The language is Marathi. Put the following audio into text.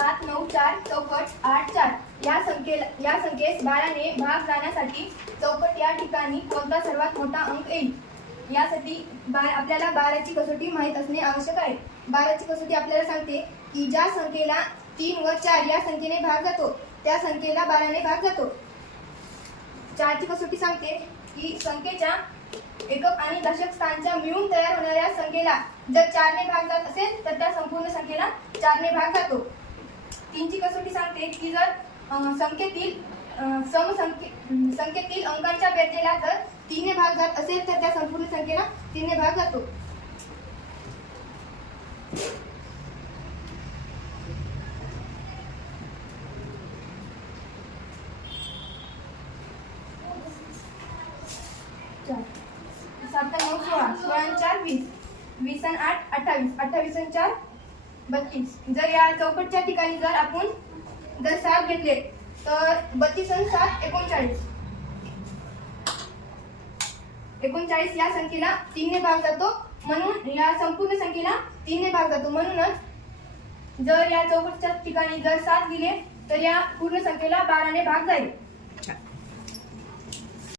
7 9 4 चौपट 8 4 या संख्येस 12 ने भाग जाण्यासाठी चौपट या ठिकाणी कोणता सर्वात मोठा अंक येईल? यासाठी आपल्याला 12 ची कसोटी माहित असणे आवश्यक आहे. 12 ची कसोटी आपल्याला सांगते की ज्या संख्येला 3 व 4 या संख्येने भाग जातो त्या संख्येला 12 ने भाग जातो. 4 ची कसोटी सांगते की संख्येच्या एकक आणि दशक स्थानांच्या मिळून तयार होणाऱ्या संख्येला जर 4 ने भाग जात असेल तर त्या संपूर्ण संख्येला 4 ने भाग जातो. 3 ची कसोटी सांगते की जर संख्येतील अंकांच्या बेरजेला जर 3 ने भाग जात असेल तर त्या संपूर्ण संख्येला 3 ने भाग जातो. सात 9 16 16 4 20 20 आणि 8 28 28 आणि 4 32. जर या चौकटच्या ठिकाणी जर आपण 7 घेतले तर 32 आणि 7 39. 39 या संख्येला 3 ने भाग जातो म्हणून या संपूर्ण संख्येला 3 ने भाग जातो. म्हणूनच जर या चौकटच्या ठिकाणी जर 7 दिले तर या पूर्ण संख्येला 12 ने भाग जाईल.